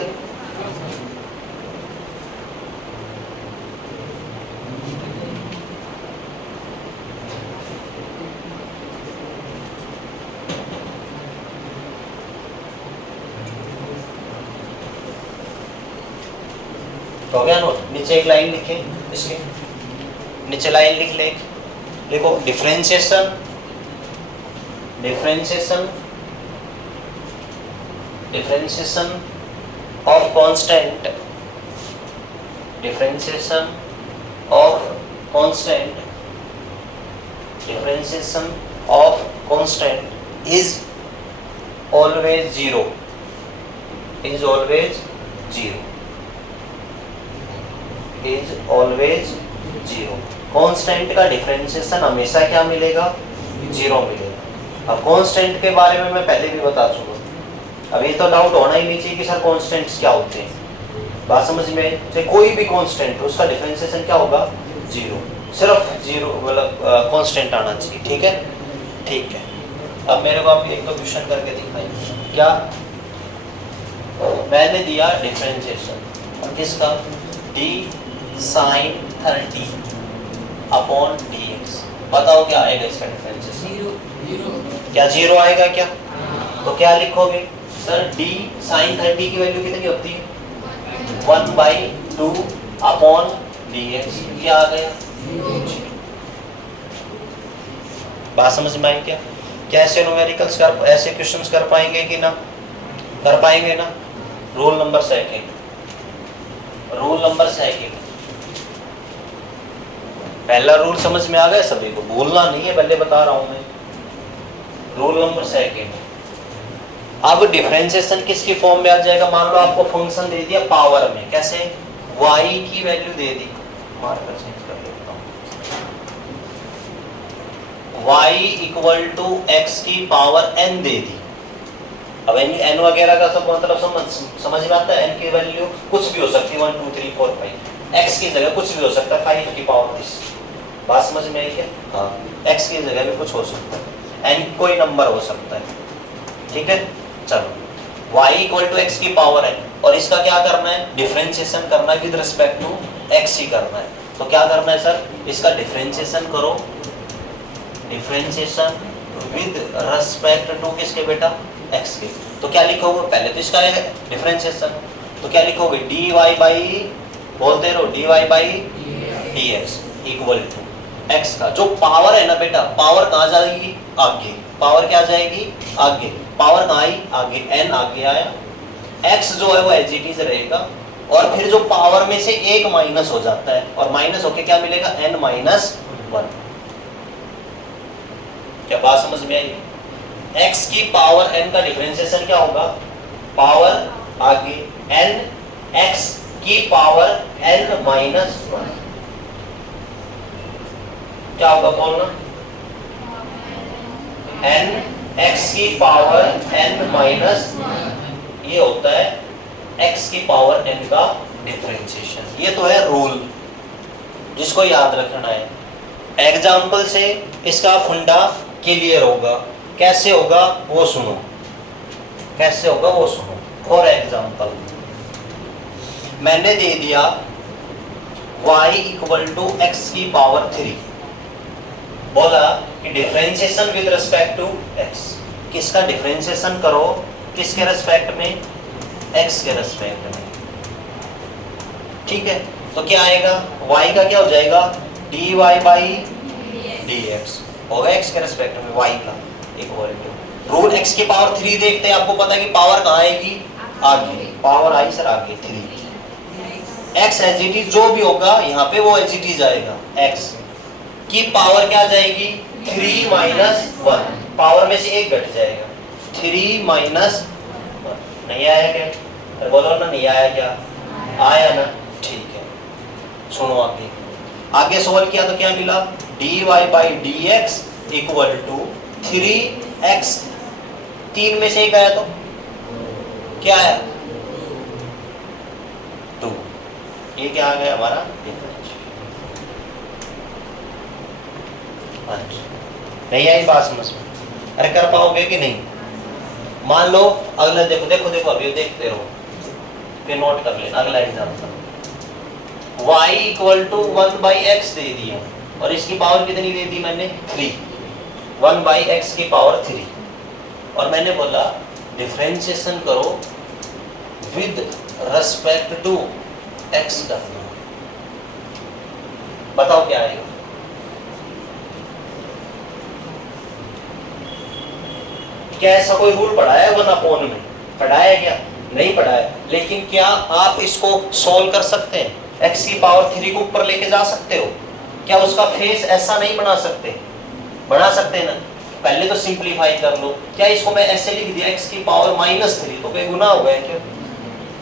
हो गया नोट, नीचे एक लाइन लिखे, इसके नीचे लाइन लिख ले, देखो differentiation, differentiation differentiation of constant, differentiation of constant, differentiation of constant is always 0, is always 0। Is always zero. Constant का डिफरेंशिएशन हमेशा क्या मिलेगा, जीरो मिलेगा। अब कांस्टेंट के बारे में मैं पहले भी बता चुका, अब ये तो डाउट होना ही नहीं चाहिए कि सर कांस्टेंट्स क्या होते हैं। बात समझ में, चाहे कोई भी कांस्टेंट उसका डिफरेंशिएशन क्या होगा, जीरो, सिर्फ जीरो मतलब कांस्टेंट आना चाहिए। ठीक है, ठीक है। अब मेरे को आप एक तो क्वेश्चन करके दिखाइए। क्या मैंने दिया डिफरेंशिएशन और किसका, d sine 30 upon d x. बताओ क्या आएगा इसका डिफरेंशिएशन, क्या जीरो आएगा क्या? तो क्या लिखोगे सर, डी साइन 30 की वैल्यू कितनी होती है, 1/2 अपॉन डी एक्स। क्या आ गया, बात समझ में आई क्या? क्या ऐसे न्यूमेरिकल्स कर, ऐसे क्वेश्चंस कर पाएंगे कि ना, कर पाएंगे ना? Rule number second, rule number second, पहला रूल समझ में आ गया सभी को, भूलना नहीं है, पहले बता रहा हूं मैं। रूल नंबर सेकंड, अब डिफरेंशिएशन किसकी फॉर्म में आ जाएगा? मान लो आपको फंक्शन दे दिया पावर में, कैसे, y की वैल्यू दे दी, मार्कर चेंज कर देता हूं, y इक्वल टू x की पावर n दे दी। अब n वगैरह का सब मतलब समझ में आता है, n की वैल्यू कुछ भी हो सकती है, 1 2 3 4 5, x की जगह कुछ भी हो सकता है, 5 की पावर 30। बात समझ में आई क्या? हाँ, x की जगह भी कुछ हो सकता है, n कोई नंबर हो सकता है। ठीक है, चलो y इक्वल टू x की पावर है और इसका क्या करना है, डिफरेंशिएशन करना है विद रिस्पेक्ट टू x ही करना है। तो क्या करना है सर, इसका डिफरेंशिएशन करो, डिफरेंशिएशन विद रिस्पेक्ट टू किसके बेटा, x के। तो क्या लिखोगे, पहले तो इसका है डिफरेंशिएशन, तो क्या लिखोगे, dy बाई, बोलते रहो, dy by dx equal to x का जो पावर है ना बेटा, पावर कहाँ जाएगी, आगे, पावर क्या जाएगी, आगे, पावर कहाँ आई, आगे, n आगे आया, x जो है वो एज इट इज रहेगा और फिर जो पावर में से एक माइनस हो जाता है और माइनस होके क्या मिलेगा, n माइनस 1। क्या बात समझ में आई? x की पावर n का डिफरेंशिएशन क्या होगा, पावर आगे n, x की पावर n माइनस 1, क्या होगा बोलना, n x की पावर n माइनस, ये होता है x की पावर n का डिफरेंशिएशन। ये तो है रूल जिसको याद रखना है। एग्जाम्पल से इसका फंडा क्लियर होगा, कैसे होगा वो सुनो, कैसे होगा वो सुनो। फॉर एग्जाम्पल मैंने दे दिया y इक्वल टू x की पावर 3, बोला कि differentiation with respect to x, किसका डिफरेंशिएशन करो, किसके रिस्पेक्ट में, x के रिस्पेक्ट में। ठीक है, तो क्या आएगा, y का क्या हो जाएगा, dy बाई dx होगा x के रिस्पेक्ट में y का इक्वल टू रूल x की पावर 3 देखते हैं, आपको पता है कि पावर कहाँ आएगी, आगे, पावर आई सर आगे 3, x एज इट इज जो भी होगा यहाँ पे वो एज इट इज आएगा, x की पावर क्या जाएगी, 3 माइनस 1, पावर में से एक घट जाएगा, 3 माइनस 1। नहीं आया क्या, अरे बोलो ना, नहीं आया क्या, आया ना, ठीक है। सुनो आगे, आगे सॉल्व किया तो क्या मिला, dy by dx equal to 3x, 3 में से एक आया तो क्या है, 2, ये क्या आ गया हमारा डिफरेंशियल। नहीं आई बात समझ में, अरे कर पाओगे कि नहीं? मान लो अगला, देखो देखो देखो, अभी देखते रहो, फिर नोट कर लेना अगला example. y equal to 1/x दे दिया और इसकी पावर कितनी दे दी मैंने, 3, 1/x की पावर 3 और मैंने बोला डिफरेंशिएशन करो विद रिस्पेक्ट टू x करना। बताओ क्या आएगा, क्या ऐसा कोई रूल पढ़ाया है 1/, में पढ़ाया क्या, नहीं पढ़ाया, लेकिन क्या आप इसको सॉल्व कर सकते हैं, x की पावर 3 को ऊपर लेके जा सकते हो, क्या उसका फेस ऐसा नहीं बना सकते, बना सकते ना। पहले तो सिंप्लीफाई कर लो, क्या इसको मैं ऐसे लिख दिया x की पावर -3, तो कोई गुनाह हो गया क्या,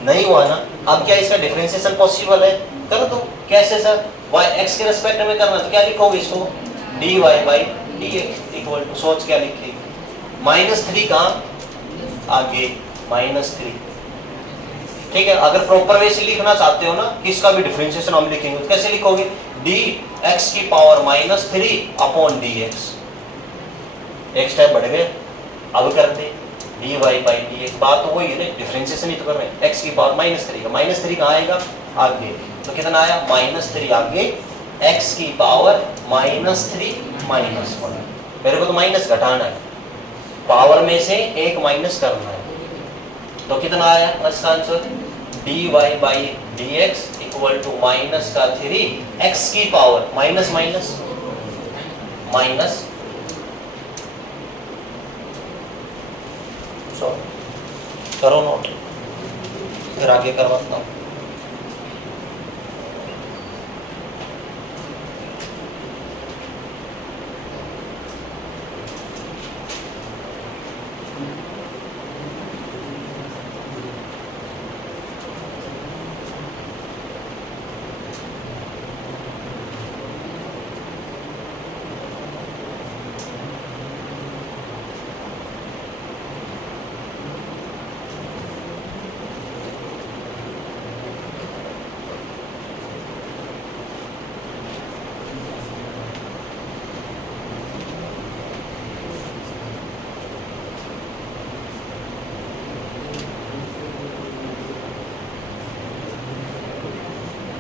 नहीं हुआ ना। अब क्या इसका डिफरेंशिएशन पॉसिबल है, कर दो। कैसे सर? y x के रेस्पेक्ट में करना तो क्या लिखोगे इसको? dy by dx equal to, सोच क्या लिखे, -3 कहाँ? आगे -3। ठीक है, अगर प्रॉपर वे से लिखना चाहते हो ना किसका भी डिफरेंशिएशन हम लिखेंगे तो कैसे लिखोगे? dx की पावर -3 अपॉन dx। एक स्टेप बढ़ गए। अब करते dy बाई dx, बात तो वही है ना, डिफरेंशिएशन ही तो कर रहे हैं। x की पावर -3 का, -3 कहाँ आएगा? आगे, तो कितना आया? -3 आगे, x की पावर -3 -1। मेरे को तो माइनस घटाना है, पावर में से एक माइनस करना है, तो कितना आया इसका answer? dy by dx equal to -3 x की पावर माइनस माइनस माइनस, करो नोट, फिर आगे करवाता हूँ।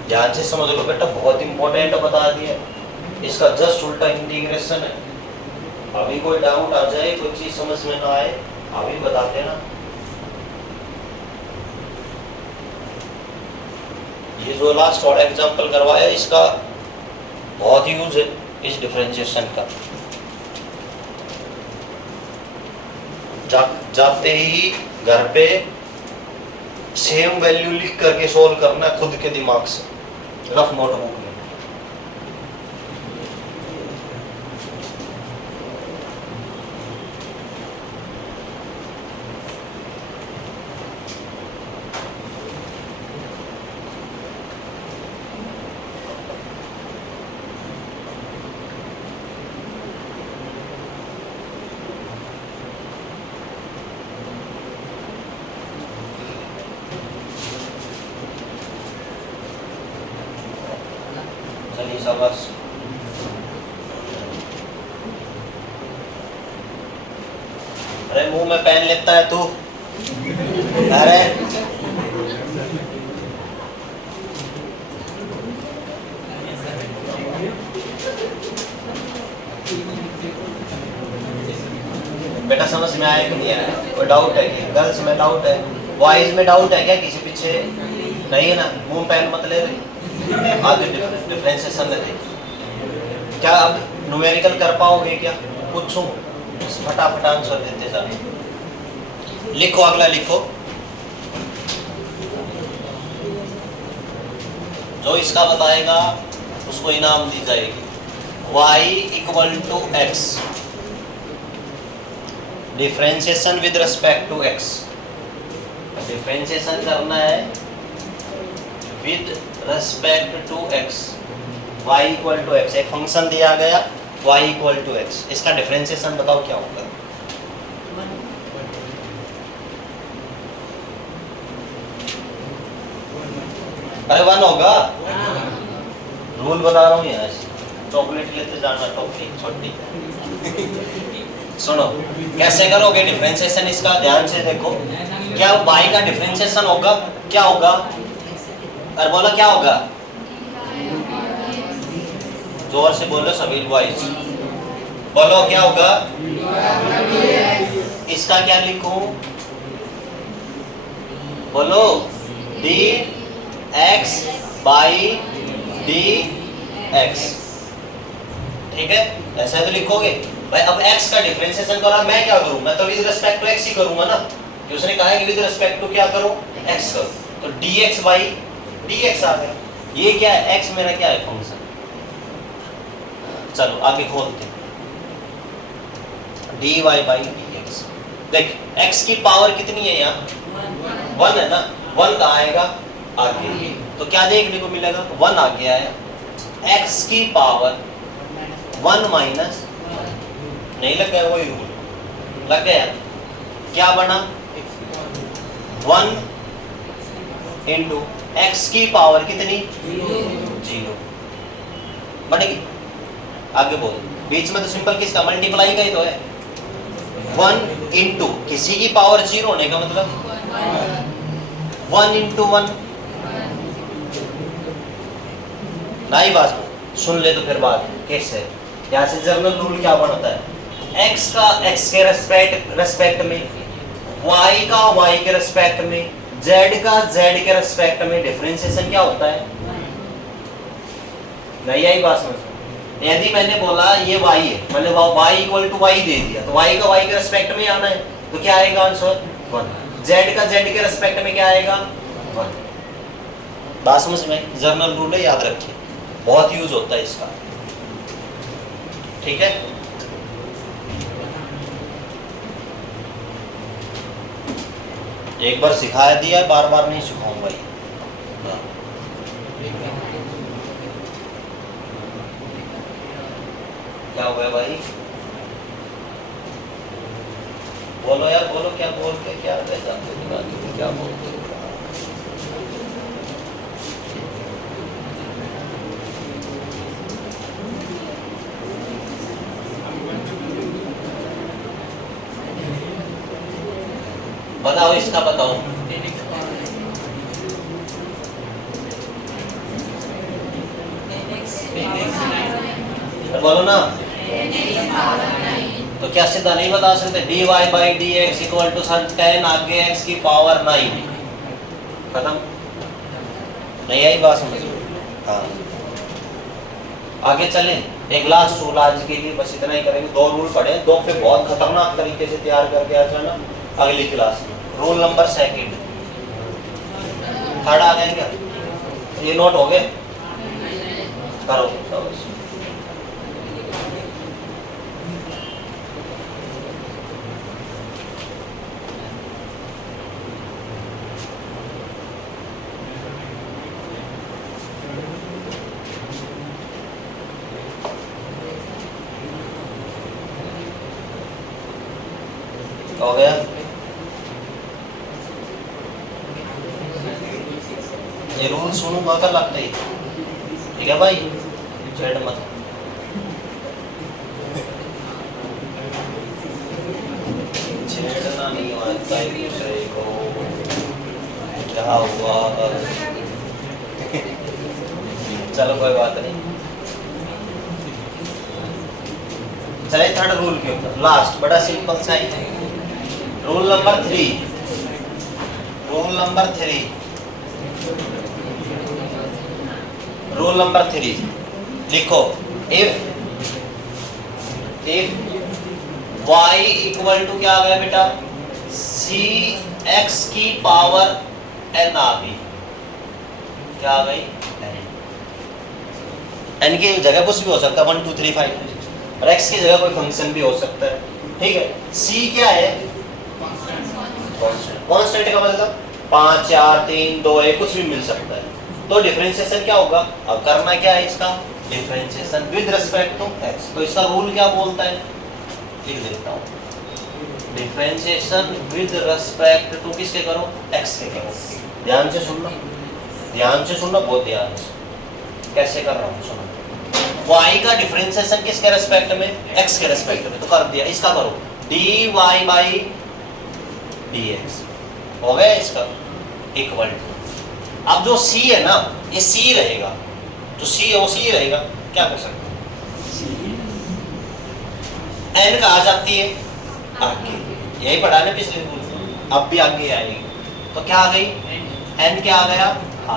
ध्यान से समझ लो बेटा, बहुत इंपॉर्टेंट बता दिया। इसका जस्ट उल्टा इंटीग्रेशन है। अभी कोई डाउट आ जाए, कोई चीज समझ में ना आए, अभी बता देना। ये जो लास्ट वाला एग्जांपल करवाया इसका बहुत यूज है इस डिफरेंशिएशन का। जाते ही घर पे सेम वैल्यू लिख करके सोल्व करना खुद के दिमाग से, रफ नोटबुक में। चलिए शाबाश। अरे मुंह में पेन लेता है तू, अरे बेटा समझ में आया कि नहीं आया? कोई डाउट है कि गर्ल्स में डाउट है, बॉयज में डाउट है क्या किसी पीछे? नहीं है ना? मुंह पेन मत ले रही, आगे डिफरेंशिएशन लेते। क्या अब न्यूमेरिकल कर पाओगे क्या? पूछूं, फटाफट आंसर देते जाओ। लिखो, अगला लिखो। जो इसका बताएगा उसको इनाम दी जाएगी। y equal to x, differentiation with respect to x। Differentiation करना है with respect to x। y equal to x, एक फंक्शन दिया गया y इक्वल टू एक्स, इसका डिफरेंशिएशन बताओ क्या होगा? अरे 1 होगा। रूल बता रहा हूँ यहाँ से, चॉकलेट लेते जाना, टॉफी छोटी। सुनो कैसे करोगे डिफरेंशिएशन इसका, ध्यान से देखो। क्या y का डिफरेंशिएशन होगा? क्या होगा? अरे बोलो क्या होगा? जोर से बोलो सभी बॉयज, बोलो क्या होगा? इसका क्या लिखूं? बोलो dx बाई dx। ठीक है, ऐसा तो लिखोगे भाई। अब x का डिफरेंशिएशन करा, मैं क्या करूं? मैं तो विद रिस्पेक्ट टू x ही करूंगा ना, कि उसने कहा है कि विद रिस्पेक्ट टू क्या करो? x करो। तो dx बाई dx आ गया। ये क्या है? x मेरा क्या है? फंक्शन। चलो आगे खोलते हैं। dy बाई dx, देख x की पावर कितनी है यहाँ? 1 है ना? 1 कहाँ आएगा? आगे। तो क्या देखने को मिलेगा, 1 आ गया है, x की पावर 1 माइनस, नहीं लग गया, वही रूल लग गया, क्या बना 1 इंटू एक्स की पावर कितनी 0 बनेगी। आगे बोल, बीच में तो सिंपल किसका मल्टीप्लाई का ही तो है, 1 इंटू किसी की पावर 0 होने का मतलब 1 इंटू 1 नहीं, बात सुन ले तो फिर बात कैसे, यहाँ से जनरल रूल क्या बनता है, x का x के रेस्पेक्ट में, y का y के रेस्पेक्ट में, z का z के रेस्पेक्ट में डिफरेंशिएशन क्या होता है, नहीं आई बात समझ। यदि मैंने बोला ये y है, मैंने y इक्वल टू y दे दिया, तो y का y के रेस्पेक्ट में आना है, तो क्या आएगा आंसर 1। z का z के रेस्पेक्ट में क्या आएगा 1। बात समझ में, जनरल रूल है, याद रखिए, बहुत यूज होता है इसका, ठीक है। एक बार सिखाया दिया, बार बार नहीं सिखाऊंगा ये। क्या हुआ भाई, बोलो यार, बोलो, क्या बोल के क्या रह जाते हो, क्या बोलते हो, बताओ, इसका बताओ, बोलो ना, तो क्या सीधा नहीं बता सकते, dy by d x equal to 10 आगे x की पावर 9, खत्म, नहीं आई बात समझ। हाँ, आगे चलें, एक लास्ट रूल आज के लिए बस इतना ही करेंगे, 2 रूल पढ़े, 2 पे बहुत खतरनाक तरीके से तैयार करके आ जाना अगली क्लास में। रूल नंबर 2, 3 आ गए क्या, ये नोट हो गए, करो हो गया। ये रूल सुनूंगा कल लगता ही, ठीक है भाई, छेड़ मत, छेड़ना नहीं आता एक दूसरे को, क्या हुआ चलो कोई बात नहीं, चलिए 3rd रूल के ऊपर, लास्ट, बड़ा सिंपल सा ही है, rule number 3, rule number 3, rule number 3 लिखो, इफ y इक्वल टू क्या आ गया बेटा, c x की पावर n आ गई, क्या आ गई n की जगह कुछ भी हो सकता है, 1 2 3 5 6, और x की जगह कोई फंक्शन भी हो सकता है, ठीक है। c क्या है, कांस्टेंट का मतलब 5 4 3 2 1 कुछ भी मिल सकता है, तो डिफरेंशिएशन क्या होगा, अब करना क्या है इसका, differentiation with respect to x, तो इसका रूल क्या बोलता है, लिख देता हूँ, डिफरेंशिएशन विद रिस्पेक्ट टू किसके करो, x के करो, ध्यान से सुनना, ध्यान से सुनना, बहुत ध्यान से, कैसे कर रहा हूँ सुनो, y का डिफरेंशिएशन किसके रिस्पेक्ट में, x के रिस्पेक्ट में, तो कर दिया, इसका करो dy बाई dx, हो गया इसका इक्वल टू, अब जो c है ना, ये c रहेगा, जो c है वो c रहेगा, क्या कर सकते हैं, n का आ जाती है आगे, यही पढ़ा ना पिछले रूल, अब भी आगे आएगी, तो क्या आ गई, n क्या आ गया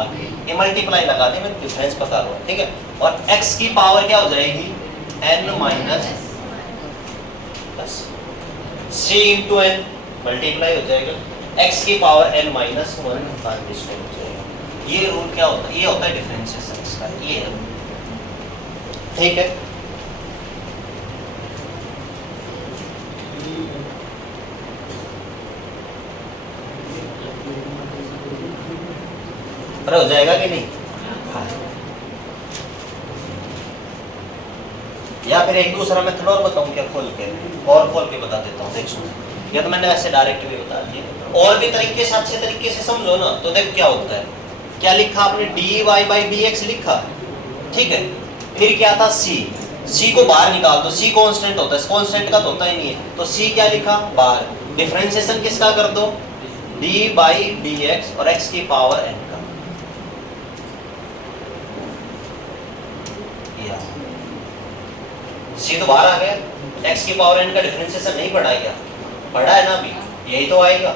आगे, ये मल्टीप्लाई लगा दी, मैं डिफरेंस बता रहा हूँ, ठीक है, और x की पावर क्या हो जाएगी, n minus c into n, multiply हो जाएगा, x की पावर n माइनस 1 हो जाएगा, ये रूल क्या होता है, ये होता है डिफरेंशिएशन इसका, ये है, ठीक है। अरे हो जाएगा कि नहीं? हाँ। या फिर एक दूसरा मेथड और बताऊं क्या, खोल के बता देता हूँ। देख सुनो, या तो मैंने वैसे डायरेक्ट भी बता दिया, और भी तरीके से अच्छे तरीके से समझो ना। तो देख क्या होता है, क्या लिखा आपने, dy बाई dx लिखा, ठीक है। फिर क्या था, c को बाहर निकाल दो, c कांस्टेंट होता है, कांस्टेंट का तो होता ही नहीं है, तो c क्या लिखा बाहर। डिफरेंशिएशन किसका कर दो, d बाई dx और x की पावर n का। c तो बाहर आ गया, x की पावर n का डिफरेंशिएशन नहीं पढ़ा क्या, पढ़ा है ना अभी, यही तो आएगा।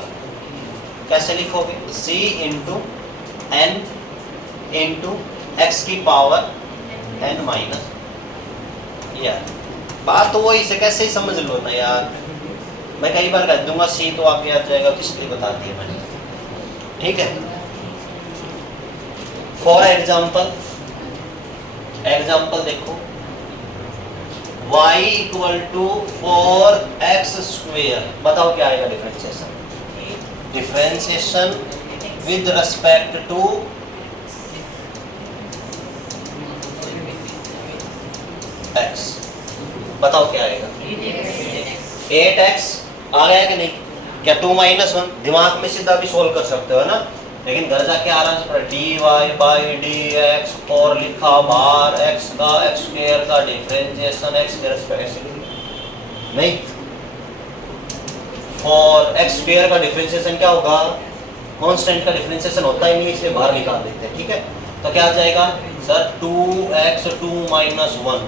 कैसे लिखोगे, c into n into x की पावर n माइनस, यार बात तो वही से, कैसे ही समझ लो ना यार। मैं कई बार कह दूंगा c तो आगे आ जाएगा, तो इसलिए बता दिया मैंने, ठीक है। फॉर एग्जाम्पल देखो, y equal to 4x square, बताओ क्या आएगा differentiation with respect to x, बताओ क्या आएगा, 8x आ गया कि नहीं, क्या 2 माइनस 1, दिमाग में सीधा भी सोल्व कर सकते हो ना, लेकिन घर जाके आराम से पढ़, dy बाई dx और लिखा बाहर x का x स्क्वायर का डिफरेंशिएशन x के रेस्पेक्ट नहीं, और x स्क्वायर का डिफरेंशिएशन क्या होगा, कांस्टेंट का डिफरेंशिएशन होता ही नहीं, इसलिए बाहर निकाल देते हैं, ठीक है। तो क्या आ जाएगा सर, 2x 2 माइनस 1,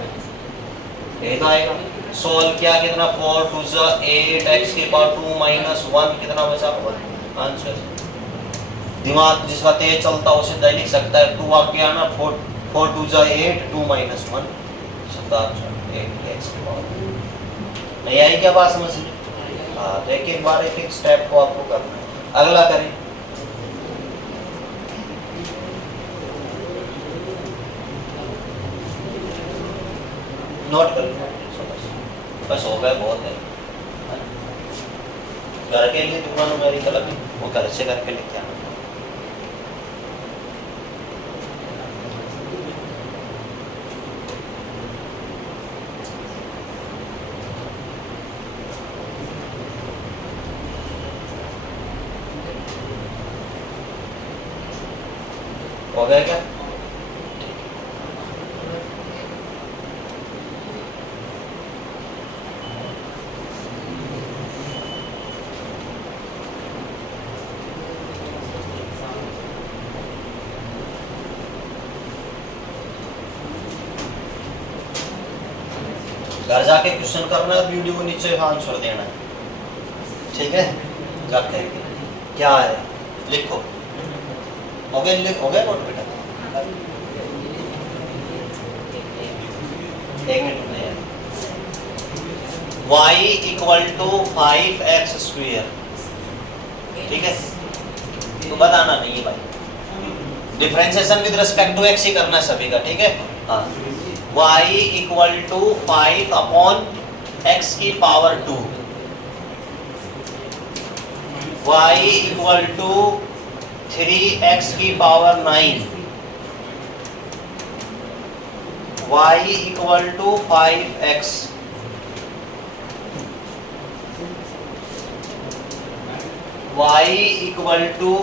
ये तो आएगा। सोल्व किया कितना, 4 2 8 x की पावर 2 माइनस 1 कितना बचा, 1 आंसर। दिमाग जिसका तेज चलता है उसे लिख सकता है, 2 आके आना, 4 2 8 2 माइनस 1 8 x की पावर। नहीं आई क्या बात समझ में? हाँ, तो एक बार एक स्टेप को आपको करना है। अगला करें, नोट कर, बस हो गया, बहुत है। घर के लिए दूंगा न्यूमेरिकल, अभी वो घर से करके लेके आना। हो गया क्या? घर जाके क्वेश्चन करना है, वीडियो को नीचे आंसर देना है, ठीक है। जाके क्या है लिखो, हो गया, हो गया नोट बेटा, एक मिनट में। y equal to 5x square, ठीक है, तो बताना नहीं है भाई, differentiation with respect to x ही करना है सभी का, ठीक है। हाँ, y equal to 5 upon x की power 2, y equal to 3x की power 9, y equal to 5x, y equal to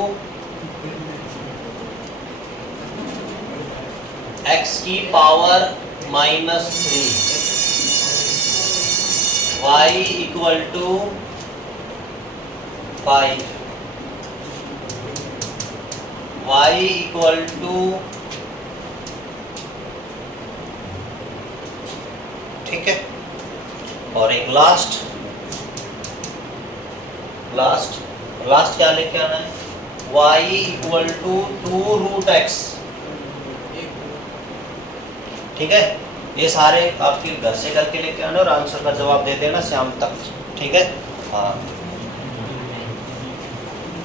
x की power -3, y equal to 5, y equal to, ठीक है। और एक लास्ट क्या लेके आना है, y equal to 2 root x, ठीक है। ये सारे आपके घर से करके लेके आना और आंसर का जवाब दे देना शाम तक, ठीक है। हाँ।